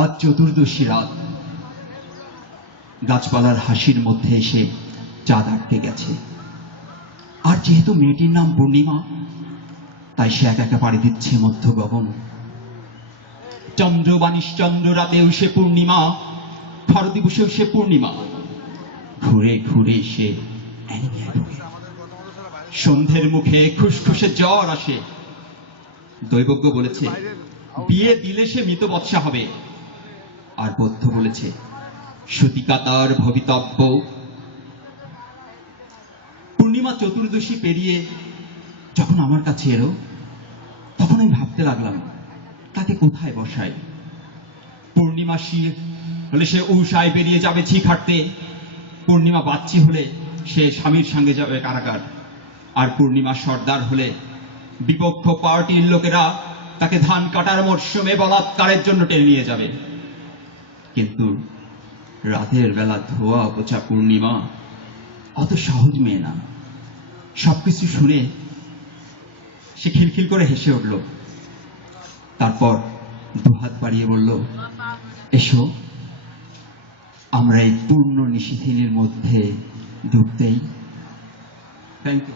আজ চতুর্দশী রাত। গাছপালার হাসির মধ্যে এসে চাঁদ আটকে গেছে। আর যেহেতু মেয়েটির নাম পূর্ণিমা, তাই সে একা একা পাড়ি দিচ্ছে মধ্য গগন। চন্দ্র রাতেও সে পূর্ণিমা, খর দিবসেও সে পূর্ণিমা। ঘুরে ঘুরে সে সন্ধ্যের মুখে খুসখুসে জ্বর আসে। দৈবজ্ঞ বলেছে বিয়ে দিলে সে মৃত বৎসা হবে, আর বৌদ্ধ বলেছে সতিকা তার ভবিতব্য। পূর্ণিমা চতুর্দশী পেরিয়ে যখন আমার কাছে এলো, তখন আমি ভাবতে লাগলাম তাকে কোথায় বসাই। পূর্ণিমা হলে সে উষায় বেরিয়ে যাবে ঝি খাটতে, পূর্ণিমা বাচ্চি হলে সে স্বামীর সঙ্গে যাবে কারাগার, আর পূর্ণিমা সর্দার হলে বিপক্ষ পার্টির লোকেরা তাকে ধান কাটার মরশুমে বলাৎকারের জন্য টেনে নিয়ে যাবে। কিন্তু রাতের বেলা ধোয়া পোছা পূর্ণিমা অত সহজ মেয়ে না। সবকিছু শুনে সে খিলখিল করে হেসে উঠল। তারপর দুহাত বাড়িয়ে বলল, এসো আমরা এই পূর্ণ নিশিথিনীর মধ্যে ঢুকতেই। Thank you.